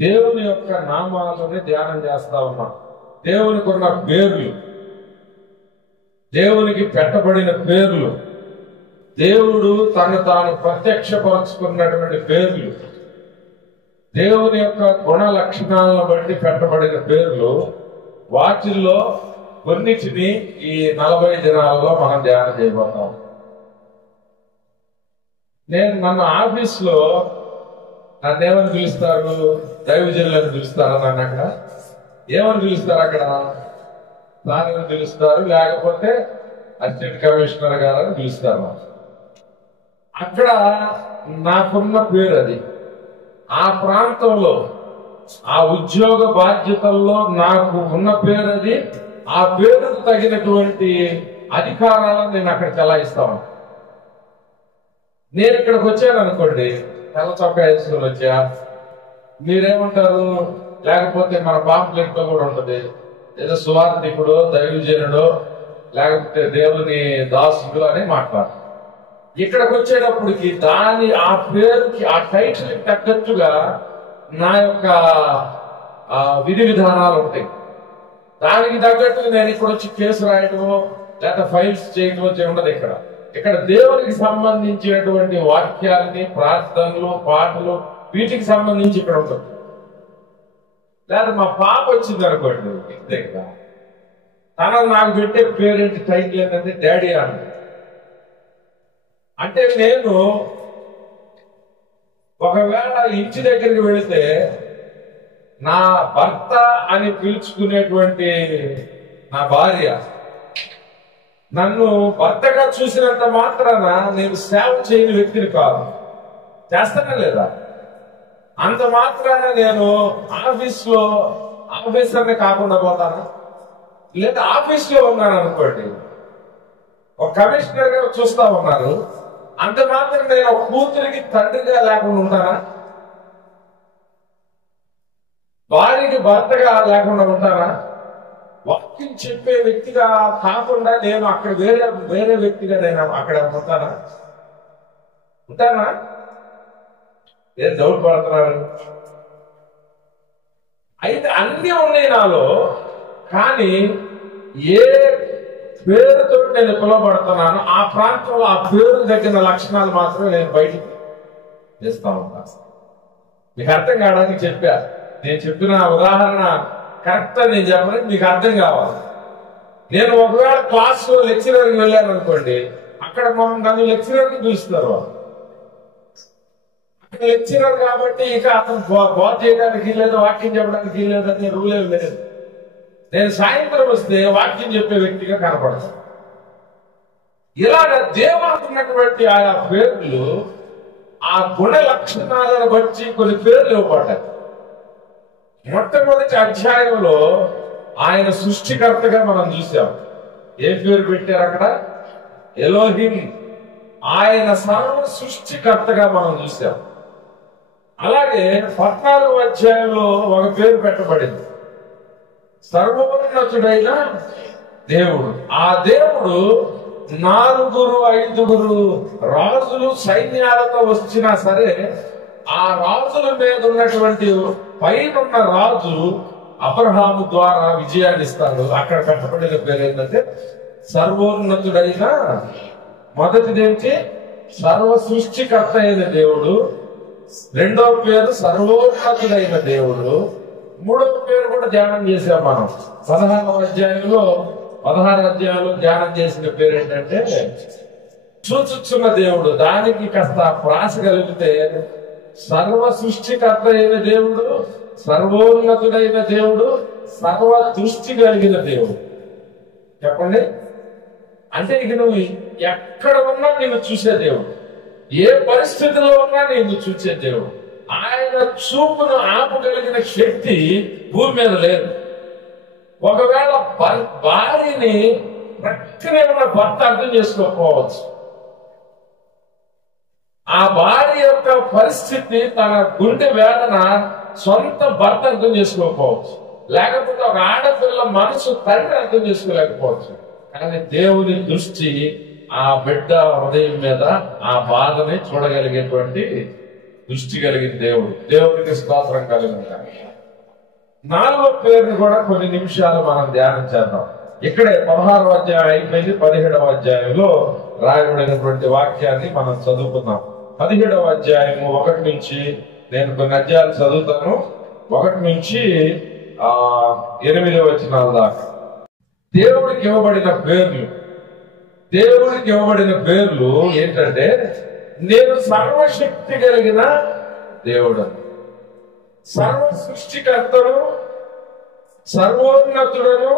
దేవుని యొక్క నామాలని ధ్యానం చేస్తా ఉన్నాం. దేవునికి ఉన్న పేర్లు, దేవునికి పెట్టబడిన పేర్లు, దేవుడు తను తాను ప్రత్యక్షపరుచుకున్నటువంటి పేర్లు, దేవుని యొక్క గుణ లక్షణాలను బట్టి పెట్టబడిన పేర్లు, వాటిల్లో కొన్నిటిని ఈ 40 దినాల్లో మనం ధ్యానం చేయబోతాం. నన్ను ఆఫీస్లో నన్నేమని పిలుస్తారు? దైవజనులను పిలుస్తారా? నన్ను అక్కడ ఏమని పిలుస్తారు? అక్కడ దానిని పిలుస్తారు, లేకపోతే అసిస్టెంట్ కమిషనర్ గారని పిలుస్తారు. అక్కడ నాకున్న పేరు అది. ఆ ప్రాంతంలో ఆ ఉద్యోగ బాధ్యతల్లో నాకు ఉన్న పేరు అది. ఆ పేరుకు తగినటువంటి అధికారాలను నేను అక్కడ చెలాయిస్తాను. నేను ఇక్కడికి వచ్చాను అనుకోండి, తెల్ల చొక్కా వేసుకొని వచ్చా, మీరేమంటారు? లేకపోతే మన పాంప్లెట్ లో కూడా ఉంటుంది, ఏదో సువార్థికుడు, దైవజనుడు, లేకపోతే దేవుని దాసుడు అని మాట్లాడు. ఇక్కడికి వచ్చేటప్పటికి ఆ పేరుకి, ఆ టైటిల్ తగ్గట్టుగా నా యొక్క విధి విధానాలు ఉంటాయి. దానికి తగ్గట్టు నేను ఇక్కడ వచ్చి కేసు రాయటమో లేదా ఫైల్స్ చేయటమో ఉండదు. ఇక్కడ దేవునికి సంబంధించినటువంటి వాక్యాలని, ప్రార్థనలు, పాటలు, వీటికి సంబంధించి ఇక్కడ ఉంటుంది. లేదా మా పాప వచ్చింది అనుకోండి, దగ్గర తనకు నాకు పెట్టే పేరేంటి, టైటిల్ ఏంటంటే డాడీ అని. అంటే నేను ఒకవేళ ఇంటి దగ్గరికి వెళితే నా భర్త అని పిలుచుకునేటువంటి నా భార్య నన్ను భర్తగా చూసినంత మాత్రాన నేను సేవ చేయని వ్యక్తిని కాదు. చేస్తానా లేదా? అంత మాత్రాన నేను ఆఫీస్లో ఆఫీసర్ని కాకుండా పోతాను. లేదా ఆఫీస్లో ఉన్నాను అనుకోండి, ఒక కమిషనర్ గా చూస్తా ఉన్నారు, అంత మాత్రం నేను ఒక కూతురికి తండ్రిగా లేకుండా ఉంటానా? భార్యకి భర్తగా లేకుండా ఉంటానా? వాక్యం చెప్పే వ్యక్తిగా కాకుండా నేను అక్కడ వేరే వ్యక్తిగా నేను అక్కడ ఉంటానా? ఏం డౌట్ పడుతున్నారు? అయితే అన్నీ ఉన్నాయి నాలో, కానీ ఏ పేరుతో నేను పిలువబడుతున్నాను ఆ ప్రాంతంలో ఆ పేరు తగ్గిన లక్షణాలు మాత్రమే నేను బయటికి చేస్తా ఉంటాను. మీకు అర్థం కావడానికి చెప్పా. నేను చెప్పిన ఉదాహరణ కరెక్ట్ అని నేను చెప్పడానికి మీకు అర్థం కావాలి. నేను ఒకవేళ క్లాస్లో లెక్చరర్కి వెళ్ళాను అనుకోండి, అక్కడ నన్ను లెక్చరర్కి పిలుస్తారు. అక్కడ లెక్చరర్ కాబట్టి ఇక అతను బోధ చేయడానికి లేదు, వాక్యం చెప్పడానికి లేదు అనే రూల్ ఏం లేదు. నేను సాయంత్రం వస్తే వాక్యం చెప్పే వ్యక్తిగా కనపడతాను. ఇలాగ దేవుడున్నటువంటి ఆయా పేర్లు, ఆ గుణ లక్షణాలను బట్టి కొన్ని పేర్లు ఇవ్వబడ్డాయి. మొట్టమొదటి అధ్యాయంలో ఆయన సృష్టికర్తగా మనం చూసాం. ఏ పేరు పెట్టారు అక్కడ? ఎలోహిం. ఆయన సర్వ సృష్టికర్తగా మనం చూసాం. అలాగే 14వ అధ్యాయంలో ఒక పేరు పెట్టబడింది, సర్వోన్నతుడైన దేవుడు. ఆ దేవుడు 4-5 రాజులు సైన్యాలతో వచ్చినా సరే, ఆ రాజుల మీద ఉన్నటువంటి పైనున్న రాజు అబ్రహాము ద్వారా విజయాన్ని ఇస్తాడు. అక్కడ పెట్టబడిన పేరు ఏంటంటే సర్వోన్నతుడైన, మొదటిదేంటి సర్వ సృష్టికర్త అయిన దేవుడు, రెండవ పేరు సర్వోన్నతుడైన దేవుడు, మూడవ పేరు కూడా ధ్యానం చేసాం మనం 16వ అధ్యాయంలో. 16 అధ్యాయంలో ధ్యానం చేసిన పేరు ఏంటంటే చూచుచున్న దేవుడు. దానికి కాస్త ప్రాస కలిగితే సర్వ సృష్టికర్త అయిన దేవుడు, సర్వోన్నతుడైన దేవుడు, సర్వ దృష్టి కలిగిన దేవుడు. చెప్పండి. అంటే ఇక నువ్వు ఎక్కడ ఉన్నా నిన్ను చూసే దేవుడు, ఏ పరిస్థితిలో ఉన్నా నిన్ను చూసే దేవుడు. ఆయన చూపును ఆపగలిగిన శక్తి భూమి మీద లేదు. ఒకవేళ భార్యని ప్రక్కనే ఉన్న భర్త అర్థం చేసుకోకపోవచ్చు. ఆ భార్య యొక్క పరిస్థితి, తన గుండె వేదన సొంత భర్త అర్థం చేసుకోకపోవచ్చు. లేకపోతే ఒక ఆడపిల్ల మనసు తండ్రి అర్థం చేసుకోలేకపోవచ్చు. కానీ దేవుని దృష్టి ఆ బిడ్డ హృదయం మీద ఆ బాధని చూడగలిగేటువంటి దృష్టి కలిగిన దేవుడు. దేవుడికి స్తోత్రం కలిగిన. 4వ పేరుని కూడా కొన్ని నిమిషాలు మనం ధ్యానం చేద్దాం. ఇక్కడే 16వ అధ్యాయం అయిపోయింది. 17వ అధ్యాయంలో రాయబడినటువంటి వాక్యాన్ని మనం చదువుకుందాం. 17వ అధ్యాయము 1 నుంచి నేను కొన్ని అధ్యాయాలు చదువుతాను. 1 నుంచి 8వ వచనాల దాకా. దేవుడికి ఇవ్వబడిన పేర్లు ఏంటంటే, నేను సర్వశక్తి కలిగిన దేవుడు, సర్వ సృష్టికర్తను, సర్వోన్నతుడను,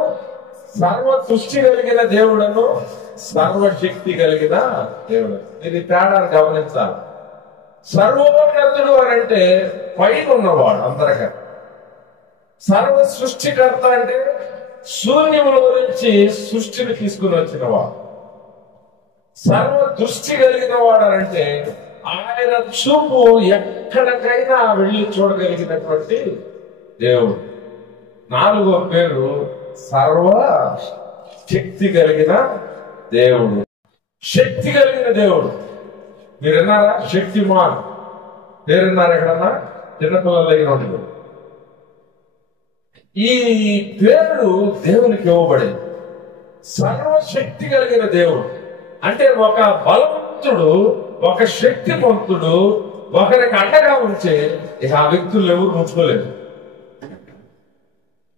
సర్వ సృష్టి కలిగిన దేవుడను, సర్వశక్తి కలిగిన దేవుడు. ఇది తేడాను గమనించాలి. సర్వోన్నతుడు అని అంటే పైన ఉన్నవాడు అందరికన్నా. సర్వ సృష్టికర్త అంటే శూన్యములో నుంచి సృష్టిని తీసుకుని వచ్చిన వాడు. సర్వ దృష్టి కలిగిన వాడు అంటే ఆయన చూపు ఎక్కడికైనా వెళ్ళి చూడగలిగినటువంటి దేవుడు. 4వ పేరు సర్వ శక్తి కలిగిన దేవుడు. శక్తి కలిగిన దేవుడు. మీరు విన్నారా? శక్తిమాన్ పేరున్నారు ఎక్కడన్నా? చిన్నపిల్లల దగ్గర ఉంటుంది. ఈ పేరు దేవునికి ఇవ్వబడింది. సర్వశక్తి కలిగిన దేవుడు అంటే ఒక బలవంతుడు, ఒక శక్తివంతుడు ఒకరికి అండగా ఉంటే ఇక ఆ వ్యక్తులు ఎవరు ముట్టుకోలేరు.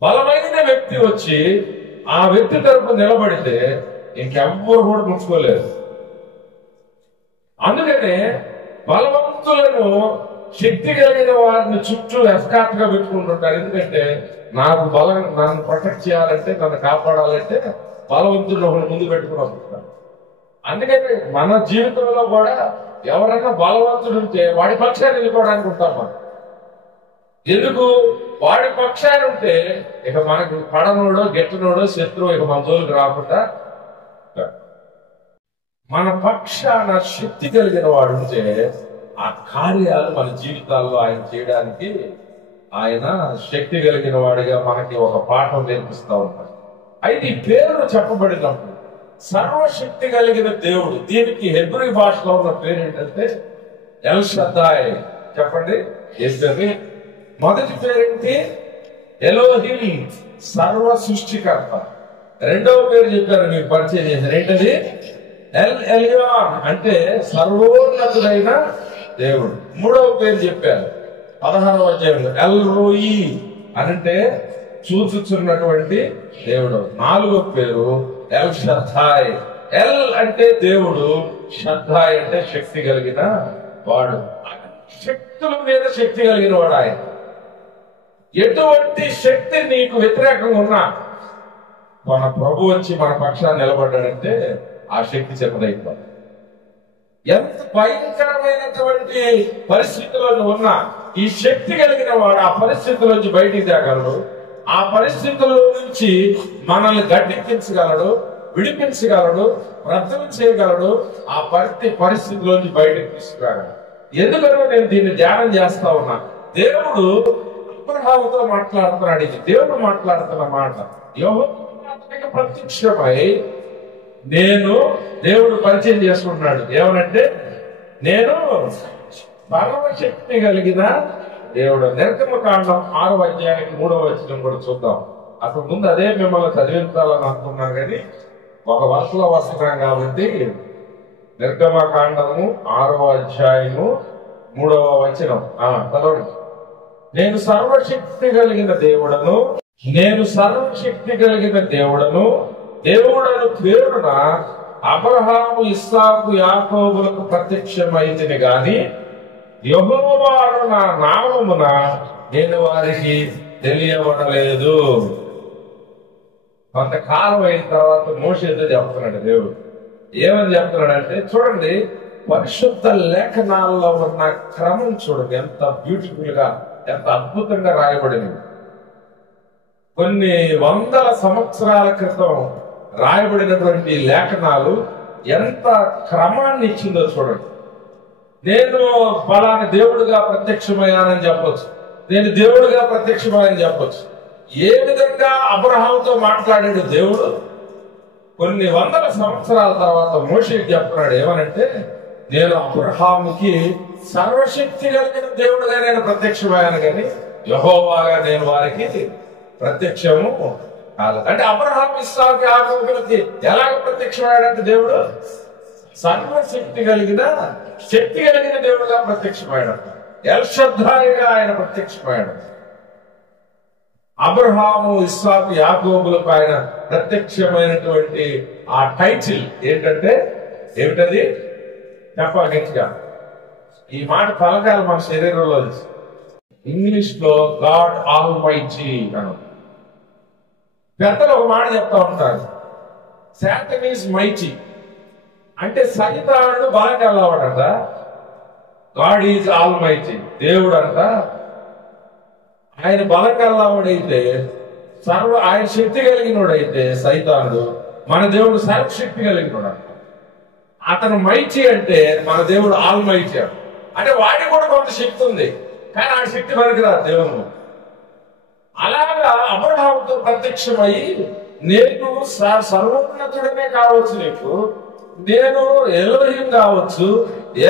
బలమైన వ్యక్తి వచ్చి ఆ వ్యక్తి తరపు నిలబడితే ఇంకెవ్వరు కూడా ముట్టుకోలేరు. అందుకనే బలవంతులను, శక్తి కలిగిన వారిని చుట్టూ ఎస్కార్ట్ గా పెట్టుకుంటుంటారు. ఎందుకంటే నన్ను ప్రొటెక్ట్ చేయాలంటే, నన్ను కాపాడాలంటే బలవంతులను ఒకటి ముందు పెట్టుకుని వస్తుంటారు. అందుకని మన జీవితంలో కూడా ఎవరైనా బలవంతుడు ఉంటే వాడి పక్షాన్ని వెళ్ళిపోవడానికి ఉంటాం మనం. ఎందుకు? వాడి పక్షాన్ని ఉంటే ఇక మనకు పడనోడో గెట్టనోడో శత్రువు ఇక మన జోలికి రాకుండా మన పక్షాన శక్తి కలిగిన వాడు ఉంటే ఆ కార్యాలు మన జీవితాల్లో ఆయన చేయడానికి ఆయన శక్తి కలిగిన వాడిగా మనకి ఒక పాఠం నేర్పిస్తా ఉంటాడు. అయితే ఈ పేరు చెప్పబడినప్పుడు సర్వశక్తి కలిగిన దేవుడు, దీనికి హెబ్రీ భాషలో ఉన్న పేరు ఏంటంటే ఎల్ షద్దాయ్. చెప్పండి ఏంటది? మొదటి పేరేంటి? ఎలోహిం, సర్వ సృష్టికర్త. 2వ పేరు చెప్పారు, మీకు పరిచయం చేశారు. ఏంటది? ఎల్ ఎలియాన్ అంటే సర్వోన్నతుడైన దేవుడు. 3వ పేరు చెప్పారు 16వ అధ్యాయంలో, ఎల్ రోయి అంటే చూచుచున్నటువంటి దేవుడు. 4వ పేరు ఎల్ షద్దాయ్. ఎల్ అంటే దేవుడు, షద్దాయ్ అంటే శక్తి కలిగిన వాడు. శక్తుల మీద శక్తి కలిగిన వాడు ఆయన. ఎటువంటి శక్తి నీకు వ్యతిరేకంగా ఉన్నా మన ప్రభు వచ్చి మన పక్షాన్ని నిలబడ్డాడంటే ఆ శక్తి చెప్పదైపోతుంది. ఎంత భయంకరమైనటువంటి పరిస్థితుల్లో ఉన్నా ఈ శక్తి కలిగిన వాడు ఆ పరిస్థితుల నుంచి బయటికి తేగలడు. ఆ పరిస్థితుల నుంచి మనల్ని గట్టెక్కించగలడు, విడిపించగలడు, వ్రతం చేయగలడు. ఆ పరిస్థితిలోంచి బయటకు తీసుకురాగలడు. ఎందుకనో నేను దీన్ని ధ్యానం చేస్తా ఉన్నా. దేవుడు అబ్రహాముతో మాట్లాడుతున్నాడు. ఇది దేవుడు మాట్లాడుతున్న మాట. యెహోవా ప్రత్యక్షమై దేవుడు పరిచయం చేసుకుంటున్నాడు. ఏమనంటే, నేను సర్వశక్తి కలిగిన దేవుడు. నిర్గమకాండం 6వ అధ్యాయం 3వ వచనం కూడా చూద్దాం. అసలు ముందు అదే మిమ్మల్ని చదివించాలని అనుకున్నాను, కానీ ఒక వరుసలో వస్తున్నాం కాబట్టి నిర్గమకాండము 6వ అధ్యాయము 3వ వచనం చదవండి. నేను సర్వశక్తి కలిగిన దేవుడను, దేవుడను పేరున అబ్రహాము, ఇస్సాకు, యాకోబులకు ప్రత్యక్షమైతిని గాని యెహోవాను నా నామమున నేను వారికి తెలియబడలేదు. కొంతకాలం అయిన తర్వాత మోషేతో చెప్తున్నాడు దేవుడు. ఏమని చెప్తున్నాడంటే, చూడండి పరిశుద్ధ లేఖనాల్లో ఉన్న క్రమం చూడండి, ఎంత బ్యూటిఫుల్ గా, ఎంత అద్భుతంగా రాయబడింది. కొన్ని వందల సంవత్సరాల క్రితం రాయబడినటువంటి లేఖనాలు ఎంత క్రమాన్ని ఇచ్చిందో చూడండి. నేను ఫలానా దేవుడుగా ప్రత్యక్షమయ్యానని చెప్పొచ్చు, నేను దేవుడుగా ప్రత్యక్షమయ్యానని చెప్పొచ్చు. ఏ విధంగా అబ్రహాముతో మాట్లాడాడు దేవుడు కొన్ని వందల సంవత్సరాల తర్వాత మోషేకి చెప్తున్నాడు. ఏమనంటే, నేను అబ్రహాముకి సర్వశక్తి కలిగిన దేవుడుగా నేను ప్రత్యక్షమయ్యాను, కానీ యెహోవాగా నేను వారికి ప్రత్యక్షము కాలేదు. అంటే అబ్రహాం, ఇస్సాకు, యాకోబులకి ఎలాగ ప్రత్యక్షమయ్యాడంటే దేవుడు సర్వశక్తి కలిగిన దేవుడుగా ప్రత్యక్షమయ్యాడు. ఎల్ షద్దాయిగా ఆయన ప్రత్యక్షమయ్యాడు. అబ్రహాము, ఇస్సాకు, యాకోబులకు ఆయన ప్రత్యక్షమైనటువంటి ఆ టైటిల్ ఏమిటది చెప్పాలి గట్టిగా. ఈ మాట పలకాలి మన శరీరంలో. ఇంగ్లీష్ లో గాడ్ ఆల్ మైటీ అను. పెద్దలు ఒక మాట చెప్తా ఉంటారు, శాతన్ ఈజ్ మైటీ అంటే సైతానుడు బలం కలవాడంట, గాడ్ ఈజ్ ఆల్ మైటీ దేవుడు అంట ఆయన బలం కలవాడైతే ఆయన శక్తి కలిగినోడైతే సైతానుడు, మన దేవుడు సర్వశక్తి కలిగినోడు అంట. అతను మైటీ అంటే మన దేవుడు ఆల్ మైటీ అంటే వాడికి కూడా కొంత శక్తి ఉంది, కానీ ఆ శక్తి పనికిరాదు దేవుడు. అలాగా అబ్రహాముతో ప్రత్యక్షమై నేను సర్వోన్నతుడనే కావచ్చు, నేను ఎలోహిం కావచ్చు,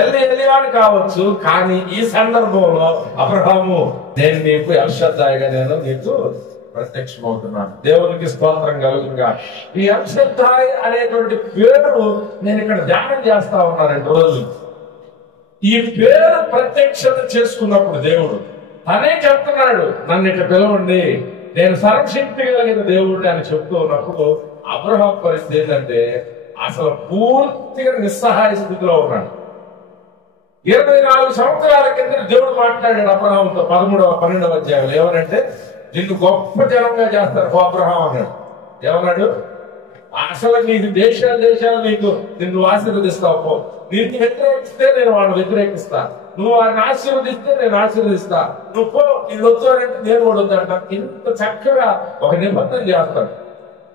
ఎలియాను కావచ్చు, కానీ ఈ సందర్భంలో అబ్రహాము నేను నీకు ఎల్ షద్దాయిగా నేను నీకు ప్రత్యక్షమవుతున్నాను. దేవునికి స్తోత్రం కలుగునుగా. ఈ ఎల్ షద్దాయి అనేటువంటి పేరు నేను ఇక్కడ ధ్యానం చేస్తా ఉన్నాను 2 రోజులు. ఈ పేరు ప్రత్యక్షత చేసుకున్నప్పుడు దేవుడు తనే చెప్తున్నాడు, నన్ను ఇట్లా పిలవండి, నేను సర్వశక్తి కలిగిన దేవుడిని అని చెప్తూ ఉన్నప్పుడు అబ్రహాం పరిస్థితి ఏంటంటే అసలు పూర్తిగా నిస్సహాయ స్థితిలో ఉన్నాడు. 24 సంవత్సరాల కింద దేవుడు మాట్లాడాడు అబ్రహాంతో 13వ అధ్యాయంలో. ఏమనంటే నిన్ను గొప్ప జనంగా చేస్తారు ఓ అబ్రహాం అన్నాడు. ఏమన్నాడు? అసలు నీకు దేశాలు నిన్ను ఆశీర్వదిస్తావు, నిన్ను వ్యతిరేకిస్తే నేను వాళ్ళని వ్యతిరేకిస్తా, నువ్వు వారిని ఆశీర్వదిస్తే నేను ఆశీర్వదిస్తా, నువ్వు పో ఇది వద్దు అంటే నేను కూడా వద్దంట. ఇంత చక్కగా ఒక నిబంధన చేస్తాడు.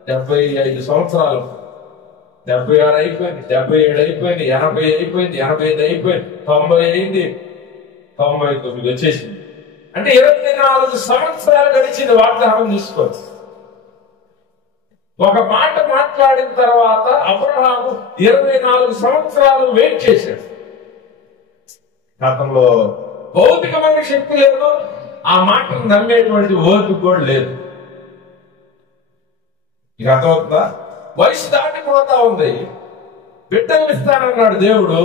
75 సంవత్సరాలు, 76 అయిపోయింది, 77 అయిపోయింది, 80 అయిపోయింది, 85 అయిపోయింది, 90 అయింది, 99 వచ్చేసింది. అంటే 24 సంవత్సరాలు గడిచింది వాగ్దానం తీసుకోవచ్చు. ఒక మాట మాట్లాడిన తర్వాత అబ్రహాము 24 సంవత్సరాలు వెయిట్ చేశాడు. గతంలో భౌతికమైన శక్తి లేదు, ఆ మాటను నమ్మేటువంటి ఓపిక కూడా లేదు. ఇక అర్థమవుతుందా? వయసు దాటిపోతా ఉంది, బిడ్డలు ఇస్తానన్నాడు దేవుడు,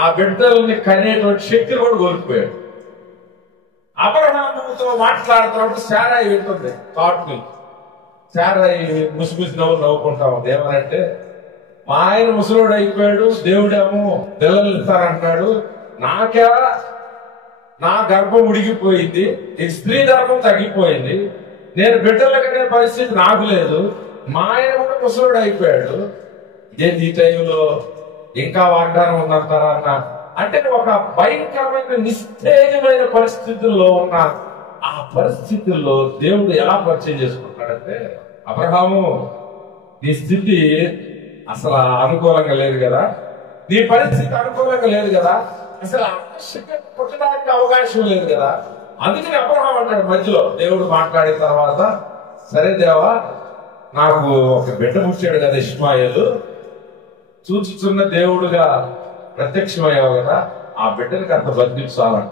ఆ బిడ్డల్ని కనేటువంటి శక్తిని కూడా కోల్పోయాడు. అబ్రహాముతో మాట్లాడుతున్నప్పుడు శారాయి వింటుంది, థాట్ని శారాయి ముసిముసి నవ్వుకుంటా ఉంది. ఏమనంటే మా ఆయన ముసలోడు అయిపోయాడు, దేవుడేమో పిల్లలు ఇస్తానంటున్నాడు, నా గర్భం ఉడిగిపోయింది, ఈ స్త్రీ ధర్మం తగ్గిపోయింది, నేను బిడ్డలకనే పరిస్థితి నాకు లేదు, మా ఆయన కూడా ముసలోడు అయిపోయాడు, ఏంటి ఈ టైంలో ఇంకా వాగ్దానం ఉందంటారా అన్న. అంటే ఒక భయంకరమైన నిస్తేజమైన పరిస్థితుల్లో ఉన్న ఆ పరిస్థితుల్లో దేవుడు ఎలా పరిచయం చేసుకుంటాడంటే, అబ్రహాము నీ స్థితి అసలు అనుకూలంగా లేదు కదా, నీ పరిస్థితి అనుకూలంగా లేదు కదా, అసలు పుట్టడానికి అవకాశం లేదు కదా. అందుకని అబ్రహాం అంటాడు మధ్యలో, దేవుడు మాట్లాడిన తర్వాత, సరే దేవా నాకు ఒక బిడ్డ పుట్టాడు కదా ఇష్మాయేలు, చూచుచున్న దేవుడుగా ప్రత్యక్షమయ్యావు కదా, ఆ బిడ్డనికి అంత బతికించాలని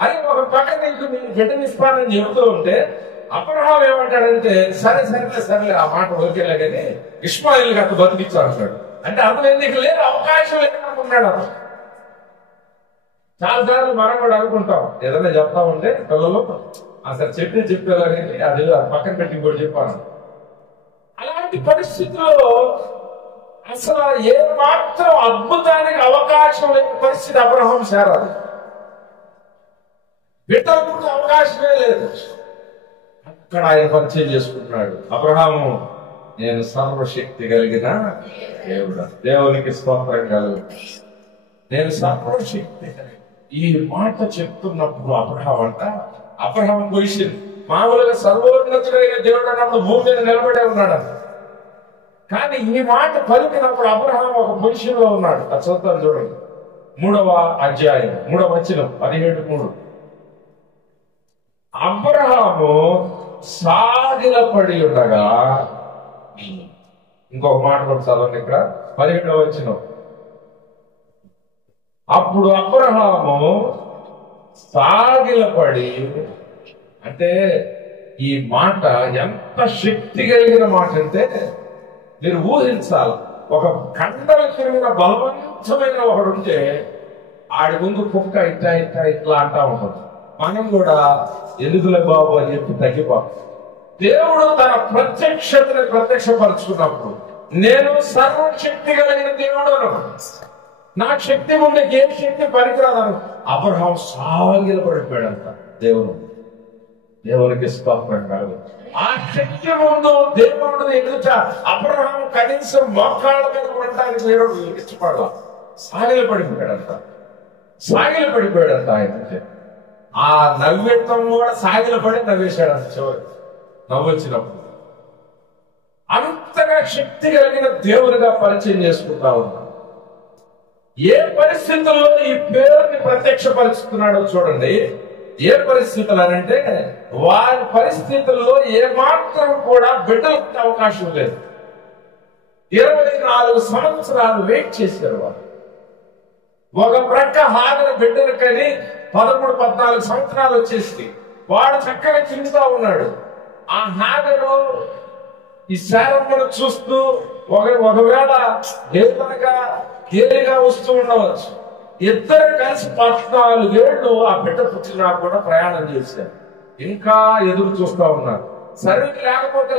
అని ఒక పక్క నీకు నేను బిడ్డని ఇస్తానని చెబుతూ ఉంటే అబ్రహాం ఏమంటాడంటే సరే ఆ మాట ఓకేలే కానీ ఇష్మాయేలుకి అంత బతికించాలంటాడు. అంటే అతను ఎందుకు లేదు, అవకాశం లేదనుకున్నాడు. చాలాసార్లు మనం కూడా అనుకుంటాం, ఏదైనా చెప్తా ఉంటే పిల్లలు అసలు చెప్పేలాగని అది పక్కన పెట్టి కూడా చెప్పాను. అలాంటి పరిస్థితుల్లో అసలు ఏ మాత్రం అద్భుతానికి అవకాశం లేని పరిస్థితి అబ్రహాం శారాది. బిడ్డలకు అవకాశమే లేదు. అక్కడ ఆయన పరిచయం చేసుకుంటున్నాడు. అబ్రహాము నేను సర్వశక్తి కలిగిన దేవుడు, దేవునికి స్తోత్రం కలుగు, నేను సర్వశక్తి. ఈ మాట చెప్తున్నప్పుడు అబ్రహాం పొజిషన్ మామూలుగా సర్వోన్నతుడైన దేవుడు అన్నప్పుడు భూమి మీద నిలబడే ఉన్నాడు. కానీ ఈ మాట పలికినప్పుడు అబ్రహాం ఒక పొజిషన్ లో ఉన్నాడు. అది చూద్దాం చూడండి, 3వ అధ్యాయం 3వ వచనం 17:3. అబ్రహాము సాగిలపడి ఉండగా, ఇంకొక మాట కూడా చదవండి ఇక్కడ 17వ వచనం. అప్పుడు అబ్రహాము సాగిలపడి, అంటే ఈ మాట ఎంత శక్తి కలిగిన మాట అంటే మీరు ఊహించాలి. ఒక కండలు తిరిగిన బలవంతమైన ఒకడు ఉంటే ఆడి ముందు కుక్క ఇట్లా ఇట్లా ఇట్లా అంటా ఉంటుంది. మనం కూడా ఎందుకులే బాబు అని చెప్పి తగ్గిపోతాం. దేవుడు తన ప్రత్యక్షతని ప్రత్యక్షపరుచుకున్నప్పుడు, నేను సర్వశక్తి కలిగిన దేవుడు, నా శక్తి ముందు ఏ శక్తి పనికిరాదను అబ్రహాం సాగిలపడిపోయాడంట. దేవునికి స్తోత్రం కాదు. ఆ శక్తి ముందు దేవుడు ఎదుట అబ్రహాం కనీసం మోకాళ్ళ మీద ఉండడానికి దేవుడు ఇష్టపడాల. సాగిలపడిపోయాడంట. ఆయన ఆ నవ్వెత్తం కూడా సాగిలపడి నవ్వేశాడంట. చివరి నవ్వొచ్చినప్పుడు అంతగా శక్తి కలిగిన దేవునిగా పరిచయం చేసుకుంటా ఉన్నాడు. ఏ పరిస్థితుల్లో ఈ పేరుని ప్రత్యక్షపరుచుతున్నాడో చూడండి. ఏ పరిస్థితులు అనంటే, వారి పరిస్థితుల్లో ఏమాత్రం కూడా బిడ్డలకు అవకాశం లేదు. 24 సంవత్సరాలు వెయిట్ చేశారు వారు. ఒక ప్రక్క హాగర బిడ్డలు కని 13-14 సంవత్సరాలు వచ్చేసి వాడు చక్కగా తిరుగుతా ఉన్నాడు. ఆ హాగరు ఈ శారమ్మను చూస్తూ ఒకవేళ గేలిగా వస్తూ ఉండవచ్చు. ఇద్దరు కలిసి 14 ఏళ్ళు ఆ బిడ్డ పుట్టినా కూడా ప్రయాణం చేశారు. ఇంకా ఎదురు చూస్తా ఉన్నారు. సరే లేకపోతే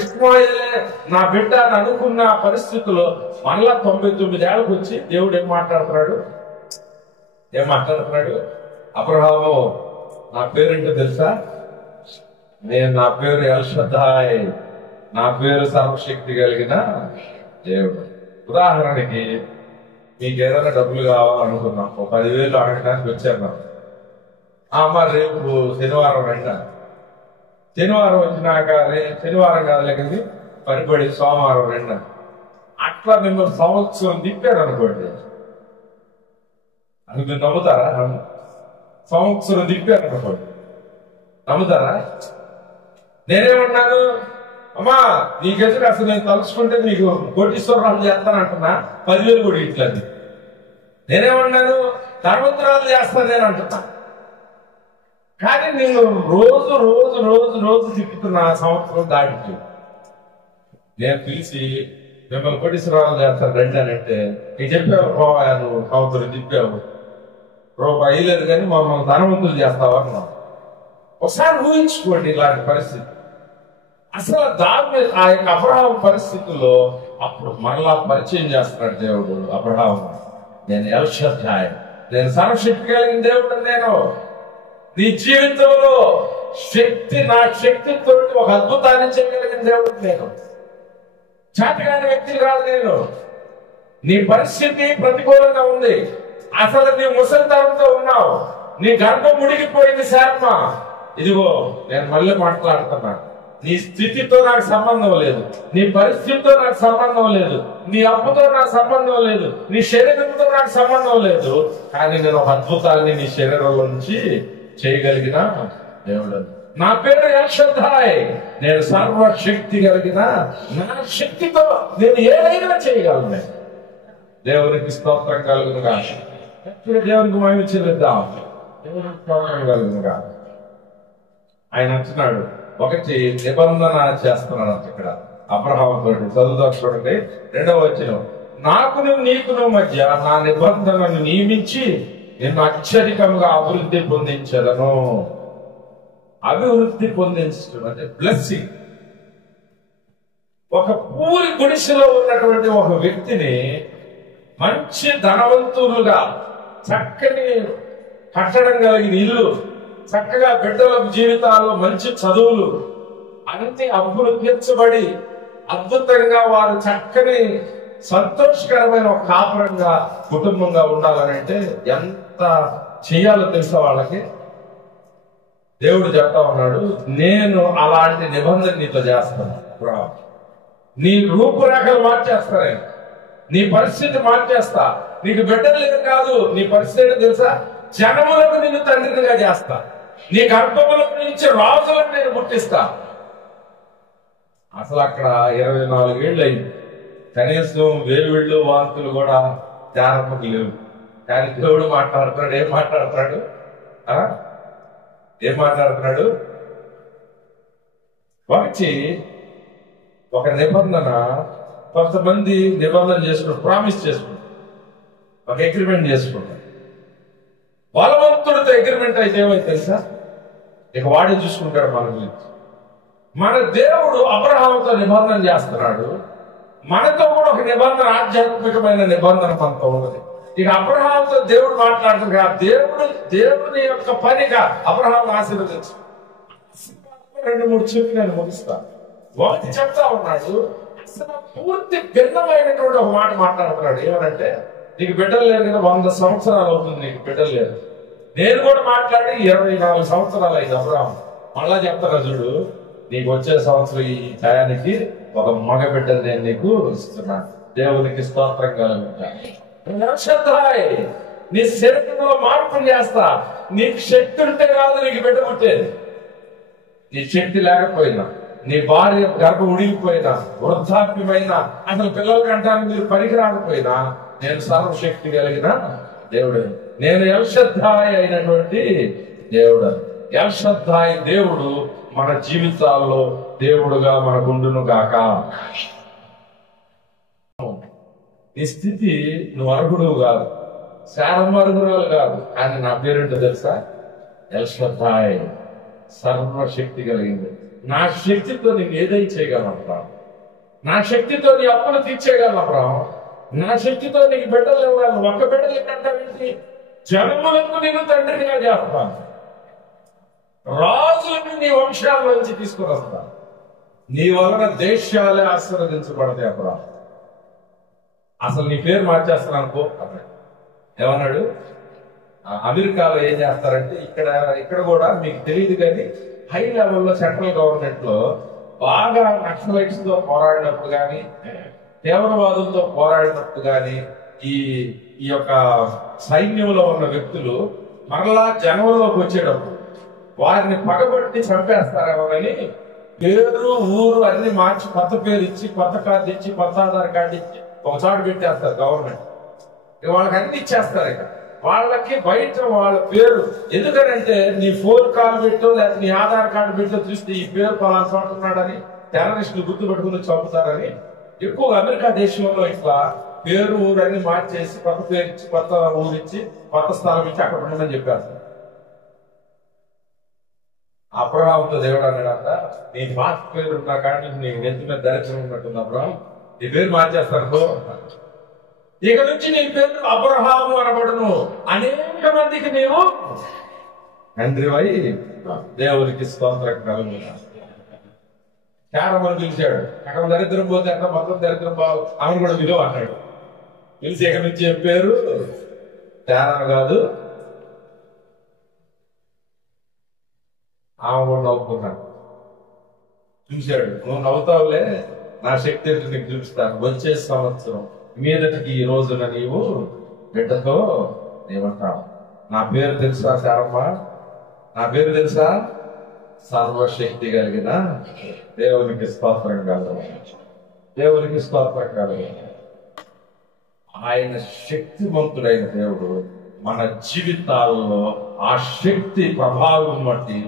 ఇష్టమాయలే నా బిడ్డ అని అనుకున్న పరిస్థితుల్లో మళ్ళా 99 ఏళ్ళకు వచ్చి దేవుడు ఏం మాట్లాడుతున్నాడు? అబ్రహాము, నా పేరేంటో తెలుసా? నా పేరు ఎల్ షద్దాయ్, నా పేరు సర్వశక్తి కలిగిన దేవుడు. ఉదాహరణకి మీకు ఏదైనా డబ్బులు కావాలనుకున్నాం, 10,000 అడగడానికి వచ్చారు. మరి రేపు శనివారం రండి. శనివారం వచ్చినాక శనివారం కాదులేకండి పనిపడి సోమవారం రండి. అట్లా మిమ్మల్ని సంవత్సరం తిప్పారు అనుకోండి, అది మీరు నమ్ముతారా? సంవత్సరం తిప్పారు అనుకోండి, నమ్ముతారా? నేనేమన్నాను, అమ్మా నీకెందుకు అసలు నేను తలుచుకుంటే నీకు కోటీశ్వరరాలు చేస్తానంటున్నా, 10,000 కూడా ఇట్లా. నేనేమన్నాను, ధర్మంతరాలు చేస్తాను నేను అంటున్నా. కానీ నేను రోజు రోజు రోజు రోజు తిప్పుతున్నా. సంవత్సరం దాటికి నేను పిలిచి మిమ్మల్ని కోటీశ్వరరాలు చేస్తాను రండి అని అంటే, నీకు చెప్పావు పోవా, నువ్వు సంవత్సరం తిప్పావు, రూపాయి అయ్యలేదు కానీ మమ్మల్ని ధనవంతులు చేస్తావా అన్నావు. ఒకసారి ఊహించుకోండి ఇలాంటి పరిస్థితి. అసలు దాని ఆ యొక్క అబ్రహాం పరిస్థితుల్లో అప్పుడు మరలా పరిచయం చేస్తున్నాడు దేవుడు. అబ్రహాం, నేను ఎల్ షద్దాయ్, నేను సర్వశక్తి కలిగిన దేవుడు. నేను నీ జీవితంలో నా శక్తితో ఒక అద్భుతాన్ని చేయగలిగిన దేవుడు. నేను చేతగాని వ్యక్తి కాదు. నేను నీ పరిస్థితి ప్రతికూలంగా ఉంది. అసలు నీ ముసలితనంతో ఉన్నావు, నీ గర్భం ముడిగిపోయింది శారమ్మ. ఇదిగో నేను మళ్ళీ మాట్లాడుతున్నా. నీ స్థితితో నాకు సంబంధం లేదు, నీ పరిస్థితితో నాకు సంబంధం లేదు, నీ అప్పుతో నాకు సంబంధం లేదు, నీ శరీరంతో నాకు సంబంధం లేదు. కానీ నేను ఒక అద్భుతాన్ని నీ శరీరంలో నుంచి చేయగలిగిన దేవుడు. నా పేరు ఎల్ షద్దాయ్, నేను సర్వశక్తి కలిగిన, నా శక్తితో నేను ఏదైనా చేయగలను. దేవునికి స్తోత్రం కలుగునుగా. దేవునికి మహిమ చెల్లిద్దాం. దేవునికి స్తోత్రం కలుగునుగా. ఆయన అంటున్నాడు, ఒకటి నిబంధన చేస్తున్నాడు ఇక్కడ అబ్రహాం తోటి. చదువుతా చూడండి 2వ వచనం. నాకును నీకును మధ్య నా నిబంధనను నియమించి నిన్ను అత్యధికంగా అభివృద్ధి పొందించదను. అభివృద్ధి పొందించడం అంటే బ్లెస్సింగ్. ఒక పూరి గుడిసెలో ఉన్నటువంటి ఒక వ్యక్తిని మంచి ధనవంతులుగా, చక్కని కట్టడం కలిగిన ఇల్లు, చక్కగా బిడ్డల జీవితాల్లో మంచి చదువులు అన్ని అభివృద్ధించబడి అద్భుతంగా వారు చక్కని సంతోషకరమైన ఒక కాపురంగా కుటుంబంగా ఉండాలని అంటే ఎంత చేయాలో తెలుసా వాళ్ళకి? దేవుడు చెప్తా ఉన్నాడు, నేను అలాంటి నిబంధన నీతో చేస్తాను. నీ రూపురేఖలు మార్చేస్తాను, నీ పరిస్థితి మార్చేస్తా. నీకు బిడ్డలు లేదు కాదు, నీ పరిస్థితి తెలుసా? జనములకు నిన్ను తండ్రిగా చేస్తా, నీ గర్భముల నుంచి రాజులను నేను పుట్టిస్తా. అసలు అక్కడ 24 ఏళ్ళు అయింది, కనీసం వేలువిళ్ళు వాంతులు కూడా జాగ్రత్తకు లేవు. కానీ దేవుడు మాట్లాడుతున్నాడు. ఏం మాట్లాడుతున్నాడు? ఆ? ఏం మాట్లాడుతున్నాడు? వచ్చి ఒక నిబంధన, కొంతమంది నిబంధన చేసుకుంటారు, ప్రామిస్ చేసుకుంటారు, ఒక అగ్రిమెంట్ చేసుకుంటారు. బలవంతుడితో అగ్రిమెంట్ అయితే ఏమైతే తెలుసా? ఇక వాడే చూసుకుంటాడు మన గురించి. మన దేవుడు అబ్రహాముతో నిబంధన చేస్తున్నాడు, మనతో కూడా ఒక నిబంధన, ఆధ్యాత్మికమైన నిబంధన మనతో ఉన్నది. ఇక అబ్రహాముతో దేవుడు మాట్లాడుతున్నాడు. దేవుని యొక్క పనిగా అబ్రహాం ఆశీర్వదించు. 2-3 చెప్పి నేను ముగిస్తాను. ఒకటి చెప్తా ఉన్నాడు, అసలు పూర్తి భిన్నమైనటువంటి ఒక మాట మాట్లాడుతున్నాడు. ఏమనంటే, నీకు బిడ్డలు లేరు కదా, 100 సంవత్సరాలు అవుతుంది నీకు బిడ్డలు లేరు. నేను కూడా మాట్లాడి 24 సంవత్సరాలు అయింది అబ్రహాం. మళ్ళా చెప్తాను చూడు, నీకు వచ్చే సంవత్సరం ఈ టయానికి ఒక మగ బిడ్డలు నేను నీకు ఇస్తున్నాను. దేవునికి స్తోత్రం కలుగుతాను. నీ శరీరంలో మార్పులు చేస్తా. నీకు శక్తి ఉంటే కాదు నీకు బిడ్డ పుట్టేది. నీ శక్తి లేకపోయినా, నీ భార్య గర్భం ఉడిగిపోయినా, వృద్ధాప్యమైనా, అసలు పిల్లలు కంటానికి మీరు పనికి రాకపోయినా, నేను సర్వశక్తి కలిగిన దేవుడు, నేను ఎల్షద్దాయి అయినటువంటి దేవుడు. ఎల్షద్దాయి దేవుడు మన జీవితాల్లో దేవుడుగా మనకుండును గాక. నీ స్థితి నువ్వు అర్హుడు కాదు, శారమ్మ అర్హురాలు కాదు, కానీ నా పేరేంటో తెలుసా? ఎల్షద్దాయి, సర్వశక్తి కలిగింది. నా శక్తితో నేను ఏదైనా చేయగలను. నా శక్తితో నీ అప్పులు తీర్చేయగలను. నా శక్తితో నీకు బిడ్డలు ఇవ్వగలను. ఒక్క బిడ్డలు ఏంటంటే జన్మలకు నేను తండ్రిగా చేస్తాను. రాజులను నీ వంశాల నుంచి తీసుకుని వస్తాను. నీ వలన దేశాలే ఆశీర్వదించబడతాయి. అప్పుడు అసలు నీ పేరు మార్చేస్తాను అనుకో అన్నాడు. ఏమన్నాడు? అమెరికాలో ఏం చేస్తారంటే, ఇక్కడ కూడా మీకు తెలియదు కానీ, హై లెవెల్లో సెంట్రల్ గవర్నమెంట్ లో బాగా నక్సలైట్స్ తో పోరాడినప్పుడు కానీ, తీవ్రవాదులతో పోరాడినప్పుడు కానీ, ఈ యొక్క సైన్యంలో ఉన్న వ్యక్తులు మరలా జనంలోకి వచ్చేటప్పుడు వారిని పగబట్టి చంపేస్తారేమో అని పేరు, ఊరు అన్ని మార్చి కొత్త పేరు ఇచ్చి, కొత్త కార్డు ఇచ్చి, కొత్త ఆధార్ కార్డు ఇచ్చి ఒక చోట పెట్టేస్తారు గవర్నమెంట్. వాళ్ళకి అన్ని ఇచ్చేస్తారు. ఇక వాళ్ళకి బయట వాళ్ళ పేరు, ఎందుకనంటే నీ ఫోన్ కాల్ పెట్టో లేకపోతే నీ ఆధార్ కార్డు పెట్టో చూస్తే ఈ పేరు పలానా చోట ఉన్నాడని టెర్రరిస్టులు గుర్తుపెట్టుకుని చంపుతారని ఎక్కువగా అమెరికా దేశంలో ఇట్లా పేరు, ఊరు అన్ని మార్చేసి కొత్త పేరు ఇచ్చి, కొత్త ఊరు ఇచ్చి, కొత్త స్థలం ఇచ్చి అక్కడ ఉండమని చెప్పారు. అబ్రహాముతో దేవుడు అన్నాడంట, నీ పాత పేరు ఉన్న కానీ నీకు నెత్తి మీద దరిద్రం ఉన్నట్టుంది అబ్రహాం, నీ పేరు మార్చేస్తాను. ఇక నుంచి నీ పేరు అబ్రహాము అనబడును, అనేక మందికి నీవు తండ్రివై. దేవునికి స్తోత్రం కలుగును. చాలా మంది పిలిచాడు. అక్కడ దరిద్రం పోతే అక్కడ మొత్తం దరిద్రం బాగు, ఆమెను కూడా విలువ అన్నాడు. పిలిచి ఇక నుంచి ఏం పేరు? తేరా కాదు. ఆమె కూడా నవ్వుకున్నాడు. చూశాడు, నువ్వు నవ్వుతావులే, నా శక్తి ఏంటో నీకు చూపిస్తాను. వచ్చే సంవత్సరం మీదటికి ఈ రోజున నీవు బిడ్డతో ఏమంటావు? నా పేరు తెలుసా శారమ్మ? నా పేరు తెలుసా? సర్వశక్తి కలిగిన దేవునికి స్తోత్రం కలదు. దేవునికి స్తోత్రం కలదు. ఆయన శక్తివంతుడైన దేవుడు మన జీవితాల్లో ఆ శక్తి ప్రభావం బట్టి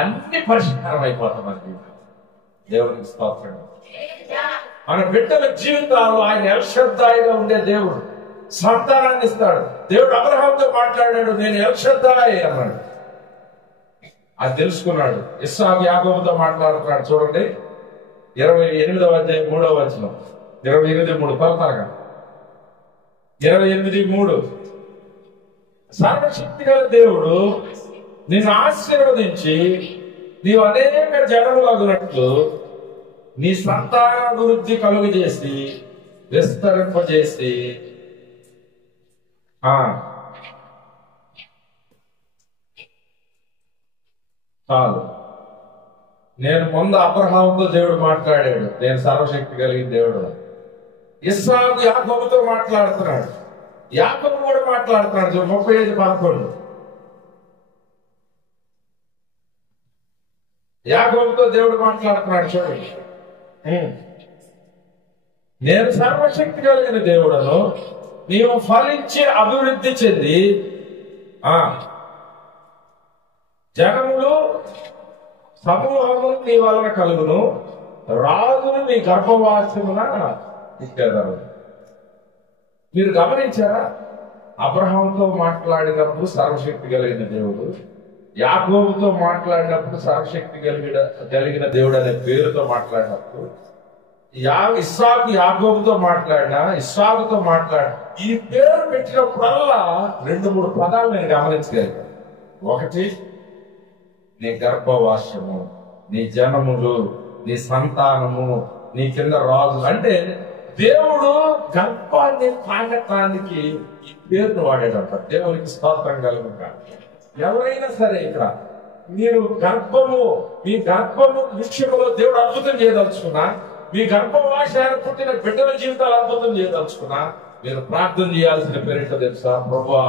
అన్ని పరిష్కారం అయిపోతామని దేవునికి స్తోత్రం. మన బిడ్డల జీవితాల్లో ఆయన ఎల్షద్దాయిగా ఉండే దేవుడు సంతానాన్ని ఇస్తాడు. దేవుడు అబ్రహాంతో మాట్లాడాడు, నేను ఎల్షద్దాయి అన్నాడు. అది తెలుసుకున్నాడు. ఇస్సాకు యాకోబుతో మాట్లాడుతున్నాడు. చూడండి 28వ అధ్యాయం 3వ వచనం, 28:3 త్వరగా 28:3. సర్వశక్తి గల దేవుడు నిన్ను ఆశీర్వదించి నీవు అనేక జనములగునట్లు నీ సంతానాభివృద్ధి కలుగు చేసి విస్తరింపజేసి చాలు. నేను ముందు అబ్రహాముతో దేవుడు మాట్లాడాడు, నేను సర్వశక్తి కలిగిన దేవుడు. ఇస్సాకు యాకోబుతో మాట్లాడుతున్నాడు, యాకోబు కూడా మాట్లాడుతున్నాడు. 35:11 యాకోబుతో దేవుడు మాట్లాడుతున్నాడు. చూడండి, నేను సర్వశక్తి కలిగిన దేవుడను, నీవు ఫలించి అభివృద్ధి చెంది జనములు సమూహములు నీ వలన కలుగును, రాజును నీ గర్భవాసమున ఇచ్చేదారు. మీరు గమనించారా? అబ్రహాంతో మాట్లాడినప్పుడు సర్వశక్తి కలిగిన దేవుడు, యాకోబుతో మాట్లాడినప్పుడు సర్వశక్తి కలిగిన దేవుడు అనే పేరుతో మాట్లాడినప్పుడు, ఇస్సాకు యాకోబుతో మాట్లాడినా, ఇస్సాకుతో మాట్లాడిన ఈ పేరు పెట్టినప్పుడల్లా 2-3 పదాలు నేను గమనించగలిగాను. ఒకటి, నీ గర్భవాసము, నీ జనములు, నీ సంతానము, నీ కింద రాజు. అంటే దేవుడు గర్భాన్ని తాగటానికి ఈ పేరును వాడేటంట. దేవునికి స్తోత్రం కలుగుగా. ఎవరైనా సరే ఇక్కడ మీరు మీ గర్భము విషయంలో దేవుడు అద్భుతం చేయదలుచుకున్నా, మీ గర్భవాసాన్ని పుట్టిన బిడ్డల జీవితాలు అద్భుతం చేయదలుచుకున్నా, మీరు ప్రార్థన చేయాల్సిన పేరేంటో తెలుసా? ప్రభువా,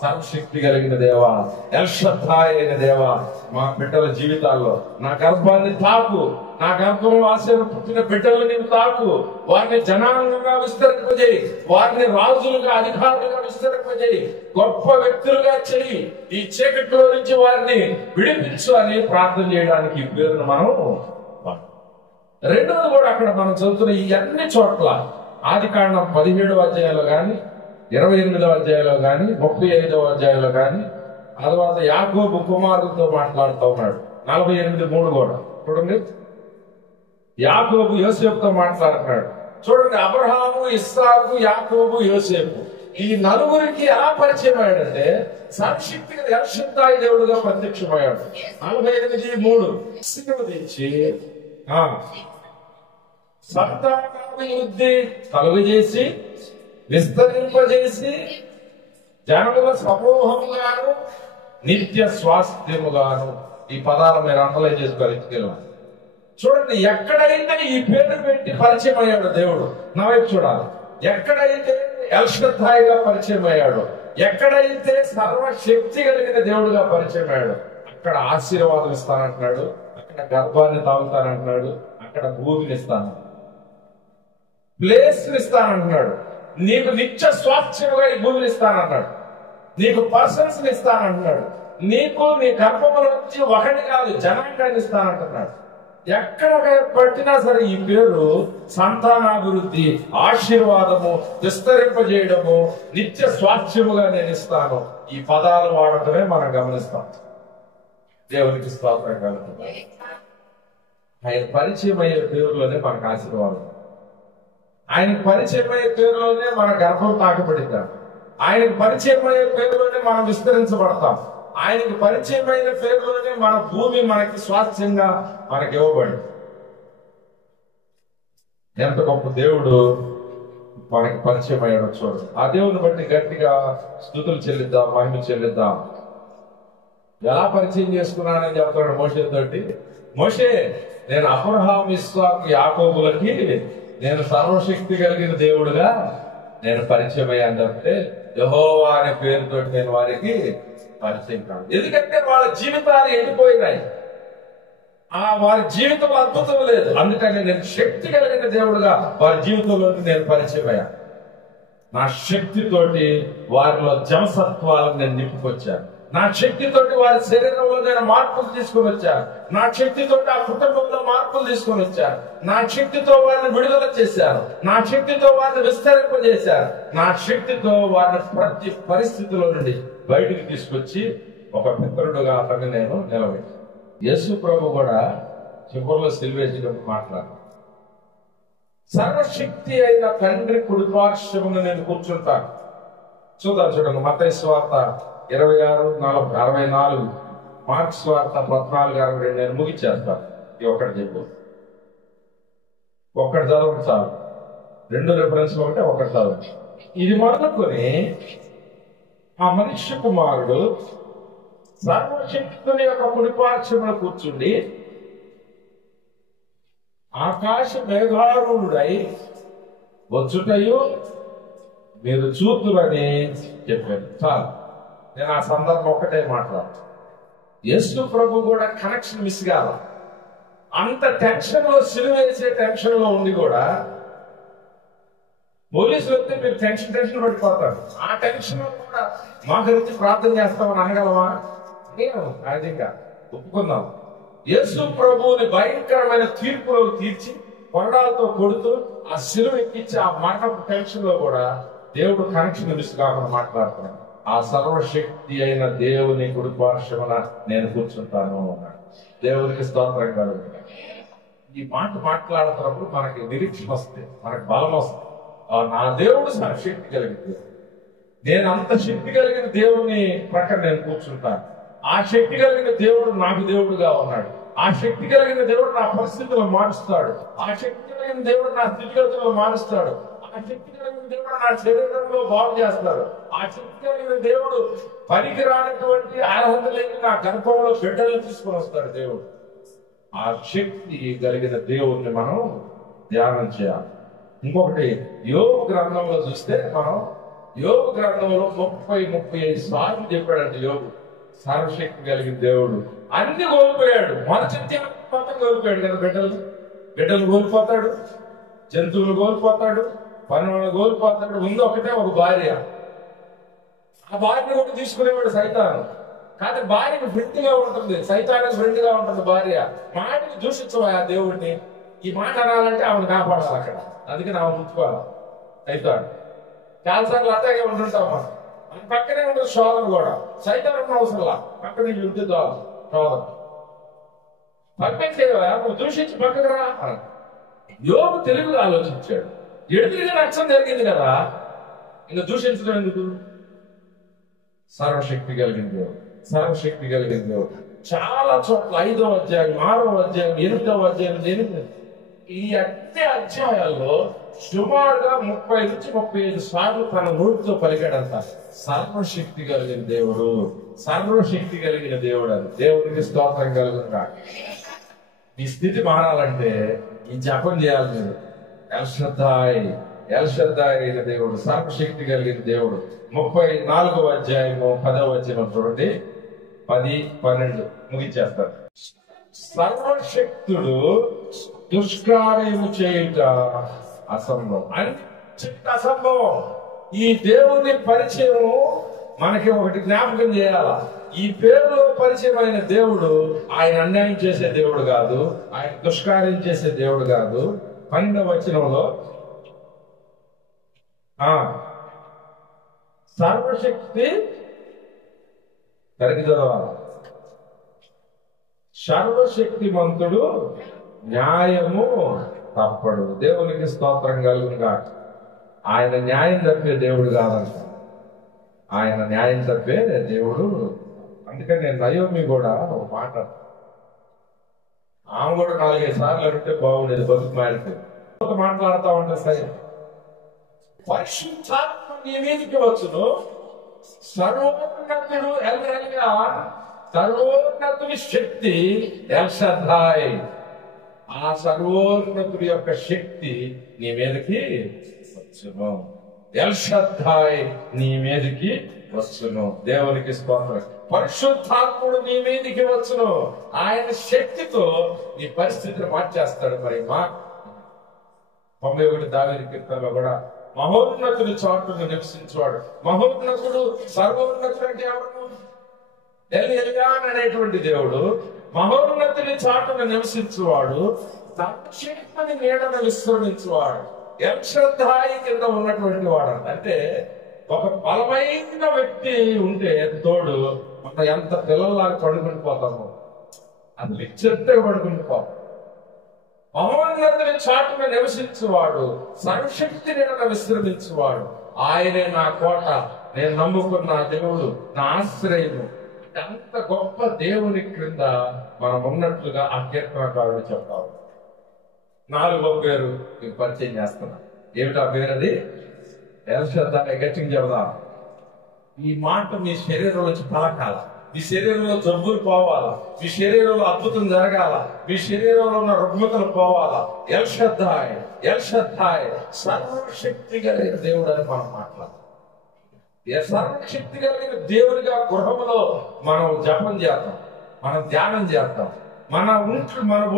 సర్వశక్తి కలిగిన దేవా, ఎల్ షద్దాయ్ అయిన దేవా, మా బిడ్డల జీవితాల్లో నా గర్భాన్ని తాకు, నా గర్భవాసాన్ని పుట్టిన బిడ్డలు నీవు తాకు, వారిని జనాంగంగా విస్తరింపజేయి, వారిని రాజులుగా అధికారులుగా విస్తరింపజేయి, గొప్ప వ్యక్తులుగా చేయి, ఈ చీకట్లో నుంచి వారిని విడిపించు అని ప్రార్థన చేయడానికి ఈ పేరును మనం. రెండోది కూడా అక్కడ మనం చదువుతున్న ఈ అన్ని చోట్ల ఆదికాండం 17వ అధ్యాయంలో కానీ, 28వ అధ్యాయంలో కానీ, 35వ అధ్యాయంలో కానీ, ఆ తర్వాత యాకోబు కుమారులతో మాట్లాడుతూ ఉన్నాడు. 48:3 కూడా చూడండి. యాకోబు యోసేపుతో మాట్లాడుతున్నాడు. చూడండి, అబ్రహాము, ఇస్సాకు, యాకోబు, యోసేపు ఈ నలుగురికి ఎలా పరిచయం అయ్యాడంటే సర్వశక్తిగా ఎల్ షద్దాయ్ దేవుడుగా ప్రత్యక్షమయ్యాడు. 48:3 తెచ్చి సంతానాభివృద్ధి కలుగజేసి విస్తరింపజేసి జనముల సమూహముగాను నిత్య స్వాస్థ్యముగాను. ఈ పదాలు మీరు అండర్లైన్ చేసి పరిచయం. చూడండి, ఎక్కడైతే ఈ పేరు పెట్టి పరిచయం అయ్యాడు దేవుడు, నా వైపు చూడాలి. ఎక్కడైతే ఎల్ షద్దాయ్గా పరిచయం అయ్యాడు, ఎక్కడైతే సర్వశక్తి కలిగిన దేవుడుగా పరిచయం అయ్యాడు, అక్కడ ఆశీర్వాదం ఇస్తానంటున్నాడు, అక్కడ గర్భాన్ని తాగుతానంటున్నాడు, అక్కడ భూమిని ఇస్తాను, ప్లేస్ ఇస్తానంటున్నాడు, నీకు నిత్య స్వాస్థ్యముగా ఈ భూమిని ఇస్తానన్నాడు, నీకు పర్సన్స్ ఇస్తానంటున్నాడు, నీకు నీ గర్భముల నుంచి ఒకటి కాదు జనాంగాన్ని ఇస్తానంటున్నాడు. ఎక్కడ పట్టినా సరే ఈ పేరు సంతానాభివృద్ధి, ఆశీర్వాదము, విస్తరింపజేయడము, నిత్య స్వాస్థ్యముగా నేను ఇస్తాను, ఈ పదాలు వాడటమే మనం గమనిస్తాం. దేవునికి స్తోత్రం కలుగుతుంది. ఆయన పరిచయం అయ్యే పేరులోనే మనకు ఆశీర్వాదం, ఆయనకు పరిచయం అయ్యే పేరులోనే మన గర్భం తాకబడిద్దాం, ఆయనకు పరిచయం అయ్యే పేరులోనే మనం విస్తరించబడతాం, ఆయనకు పరిచయం అయిన పేరులోనే మన భూమి మనకి స్వాస్థ్యంగా మనకి ఇవ్వబడి. ఎంత గొప్ప దేవుడు మనకి పరిచయం అయ్యాడో చూడండి. ఆ దేవుని బట్టి గట్టిగా స్తుతులు చెల్లిద్దాం, మహిమ చెల్లిద్దాం. ఎలా పరిచయం చేసుకున్నానని చెప్తాడు మోషేతోటి. మోషే, నేను అబ్రహాము, ఇస్సాకు, యాకోబులకి నేను సర్వశక్తి కలిగిన దేవుడుగా నేను పరిచయం అయ్యాను తప్పితే యెహోవా అనే పేరుతో నేను వారికి పరిచయం కాదు. ఎందుకంటే వాళ్ళ జీవితాలు ఎండిపోయినాయి, వారి జీవితంలో అద్భుతం లేదు. అందుకని నేను శక్తి కలిగిన దేవుడుగా వారి జీవితంలో నేను పరిచయం అయ్యాను. నా శక్తితోటి వారిలో జనసత్వాలను నేను నింపుకొచ్చాను, నా శక్తితోటి వారి శరీరంలో నేను మార్పులు తీసుకొని వచ్చాను, నా శక్తితోటి ఆ కుటుంబంలో మార్పులు తీసుకొని వచ్చాను, నా శక్తితో వారిని విడుదల చేశాను, నా శక్తితో వారిని విస్తరింపజేశాను, నా శక్తితో వారిని ప్రతి పరిస్థితిలో నుండి బయటికి తీసుకొచ్చి ఒక పితరుడుగా అతన్ని నేను నిలబెట్టాను. యేసు ప్రభు కూడా చివరిలో సిలువేసినప్పుడు మాట్లాడు, సర్వశక్తి అయిన తండ్రి కుడిపార్శ్వమున నేను కూర్చుంటాను. చూద్దాం, చూడండి, మత్తయి సువార్త 26:64, మార్క్స్ సువార్త 14:62. నేను ముగిచ్చేస్తాను. ఇది ఒకటి చెప్పు, ఒక్కటి చదవండి చాలు. 2 రిఫరెన్స్ ఒకటే, ఒకటి చదవండి. ఇది మొదలుకొని ఆ మనుష్య కుమారుడు సర్వశక్తుని యొక్క కుడిపార్శ్వమున కూర్చుండి ఆకాశ మేఘారూఢుడై వచ్చుటయు మీరు చూతురని చెప్పాను. చాలు, నేను ఆ సందర్భం ఒకటే మాట్లాడు. యేసు ప్రభు కూడా కనెక్షన్ మిస్ కాల. అంత టెన్షన్ లో సిలువ వేసే టెన్షన్ లో ఉండి కూడా పోలీసులు వస్తే మీరు టెన్షన్ పడిపోతారు. ఆ టెన్షన్ కూడా మా గురించి ప్రార్థన చేస్తామని అనగలమా? నేను సహజంగా ఒప్పుకుందాం. యేసు ప్రభువుని భయంకరమైన తీర్పులో తీర్చి కొండాలతో కొడుతూ ఆ శిలువ ఎక్కించి ఆ మంటపు టెన్షన్ లో కూడా దేవుడు కనెక్షన్ కాకుండా మాట్లాడుతున్నాడు. ఆ సర్వశక్తి అయిన దేవుని కుడి పార్శ్వమున నేను కూర్చుంటాను అన్నాడు. దేవునికి స్తోత్రం కలుగుతుంది. ఈ మాట మాట్లాడుతున్నప్పుడు మనకి నిరీక్షణ వస్తుంది, మనకి బలం వస్తుంది. నా దేవుడు శక్తి కలిగింది, నేను అంత శక్తి కలిగిన దేవుని ప్రక్కన నేను కూర్చుంటాను. ఆ శక్తి కలిగిన దేవుడు నాకు దేవుడుగా ఉన్నాడు. ఆ శక్తి కలిగిన దేవుడు నా పరిస్థితులను మారుస్తాడు. ఆ శక్తి కలిగిన దేవుడు నా స్థితిగతులను మారుస్తాడు. ఆ శక్తి కలిగిన దేవుడు నా శరీరంలో బాగు చేస్తాడు. ఆ శక్తి కలిగిన దేవుడు పనికి రానటువంటి అర్హత లేని నా గర్భంలో బిడ్డలు తీసుకొని వస్తాడు దేవుడు. ఆ శక్తి కలిగిన దేవుణ్ణి మనం ధ్యానం చేయాలి. ఇంకొకటి యోబు గ్రంథంలో చూస్తే మనం యోబు గ్రంథంలో 35 సార్లు చెప్పాడంటే యోబు సర్వశక్తి కలిగిన దేవుడు అన్ని కోల్పోయాడు. మన మొత్తం కోల్పోయాడు కదా. బిడ్డలు కోల్పోతాడు, జంతువులు కోల్పోతాడు, పనులను కోల్పోతాడు. ముందు ఒకటే ఒక భార్య, ఆ భార్యను కూడా తీసుకునేవాడు సైతాను. కానీ భార్యకు ఫ్రెండ్ గా ఉంటుంది, సైతానికి ఫ్రెండ్ గా ఉంటుంది భార్య. మాటకి దూషించవా ఆ దేవుడిని? ఈ మాట అనాలంటే ఆమెను కాపాడాలి అక్కడ, అందుకే నా ఉంచుకోవాలి. సైతాను చాలాసార్లు అట్లాగే ఉంటుంటాం మనం. మన పక్కనే ఉంటుంది శోధన కూడా. సైతాన్ అవసరంలా, పక్కనే ఉంటే శోధన పంపించేవా, నువ్వు దూషించి పక్కకు రా. యోబు తెలుగుగా ఆలోచించాడు. ఎదురుగా నష్టం జరిగింది కదా, ఇంకా దూషించడం ఎందుకు? సర్వశక్తి కలిగిన దేవుడు, సర్వశక్తి కలిగిన దేవుడు. చాలా చోట్ల 5వ అధ్యాయం, 6వ అధ్యాయం, 8వ అధ్యాయం, 8 ఈ అన్ని అధ్యాయాల్లో సుమారుగా 30 నుంచి 35 సార్లు తన నోటితో పలికాడంత సర్వశక్తి కలిగిన దేవుడు, సర్వశక్తి కలిగిన దేవుడు అని. దేవుడికి స్తోత్రం కలుగుతా. ఈ స్థితి మారాలంటే ఈ జపం చేయాలి మీరు. ఎల్షద్దాయ్ అయిన దేవుడు, సర్వశక్తి కలిగిన దేవుడు. 34వ అధ్యాయము 10వ అధ్యాయం చూడండి, 10, 12 ముగించేస్తారు. సర్వశక్తుడు దుష్కార్యము చేయుట అసంభవం, అసంభవం. ఈ దేవుని పరిచయం మనకి ఒకటి జ్ఞాపకం చేయాల. ఈ పేరులో పరిచయం అయిన దేవుడు ఆయన అన్యాయం చేసే దేవుడు కాదు, ఆయన దుష్కార్యం చేసే దేవుడు కాదు. 12వ వచనంలో సర్వశక్తి చదవాలి. సర్వశక్తిమంతుడు న్యాయము తప్పడు. దేవునికి స్తోత్రం కలుగుగా. ఆయన న్యాయం తప్పే దేవుడు కాదంట, ఆయన న్యాయం తప్పే దేవుడు. అందుకని నేను నయోమి కూడా ఒక మాట, ఆమె కూడా 4-5 సార్లు అంటే బాగుండేది, బతుకు మారిపోయింది. మాట్లాడుతూ ఉంటే సరే, పరిశుద్ధాత్మ నీ మీదకి వచ్చును, సర్వోన్నతుడు ఎల్గా, సర్వోన్నతుడి శక్తి ఎల్షద్దాయ్. ఆ సర్వోన్నతుడి యొక్క శక్తి నీ మీదకి వచ్చును. ఎల్షద్దాయ్ నీ మీదకి వచ్చును. దేవునికి స్తోత్రం. పరిశుద్ధాత్ముడు నీ మీదకి వచ్చును. ఆయన శక్తితో నీ పరిస్థితిని మార్చేస్తాడు. మరి 91 దావీదు కీర్తనలో కూడా మహోన్నతుడి చాటును నివసించేవాడు. మహోన్నతుడు, సర్వోన్నతుడు అంటే ఎవరు? ఎల్యాన్ అనేటువంటి దేవుడు మహోన్నతుడి చాటును నివసించేవాడు, దక్షిణని నీడను విశ్రమించేవాడు, ఎల్షద్దాయి కింద ఉన్నటువంటి వాడు. అంటే ఒక బలమైన వ్యక్తి ఉంటే తోడు మనం ఎంత పిల్లల్లాగా పడుకుని పోతాము, అది నిశ్చత్తగా పడుకుని పోతాం. మహోన్నతుని చాటున నివసించేవాడు, సర్వశక్తి నీడన విశ్రమించేవాడు. ఆయనే నా కోట, నేను నమ్ముకున్న దేవుడు, నా ఆశ్రయము. అంత గొప్ప దేవుని క్రింద మనం ఉన్నట్లుగా ఆ కీర్తనకారుడు చెప్తాడు. 4వ పేరు మీకు పరిచయం చేస్తున్నా. ఏమిటా పేరు? అది ఎల్షద్దాయ్. గట్టిగా చెబుదాం. ఈ మాట మీ శరీరంలో వచ్చి పలకాల, మీ శరీరంలో జబ్బులు పోవాలా, మీ శరీరంలో అద్భుతం జరగాల, మీ శరీరంలో ఉన్న రుగ్మతలు పోవాలా. ఎల్షద్దాయ్, ఎల్షద్దాయ్, సర్వశక్తి కలిగిన దేవుడు అని మనం మాట్లాడాలి. సర్వశక్తి కలిగిన దేవుడిగా గృహంలో మనం జపం చేద్దాం, మనం ధ్యానం చేద్దాం. మన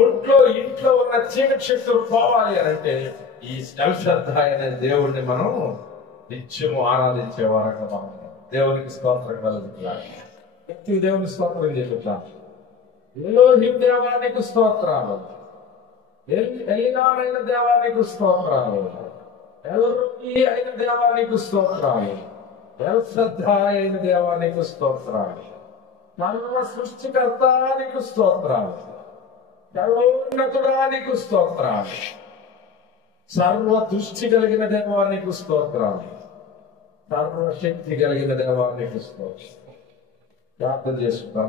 ఒంట్లో ఇంట్లో ఉన్న చీకటి శక్తులు పోవాలి అని అంటే ఈ శ్రద్ధ అనే దేవుణ్ణి మనం నిత్యము ఆరాధించే వారంగా మనం దేవునికి స్తోత్రం కలుగుతున్నాం. దేవుని స్తోత్రం చెబుతాం. ఎలోహిం దేవానికి స్తోత్రాలు, ఎలినాడైన దేవానికి స్తోత్రాలు, ఎల్రూయి అయిన దేవానికి స్తోత్రాలు, ఎల్షద్ద అయిన దేవానికి స్తోత్రాలు, సర్వ సృష్టికర్తానికి స్తోత్రాలు, సర్వోన్నతుడానికి స్తోత్రాలు, సర్వ దృష్టి కలిగిన దేవానికి స్తోత్రాలు, సర్వశక్తి కలిగిన దేవానికి స్తోత్రం. ప్రార్థన చేసుకుంటాం.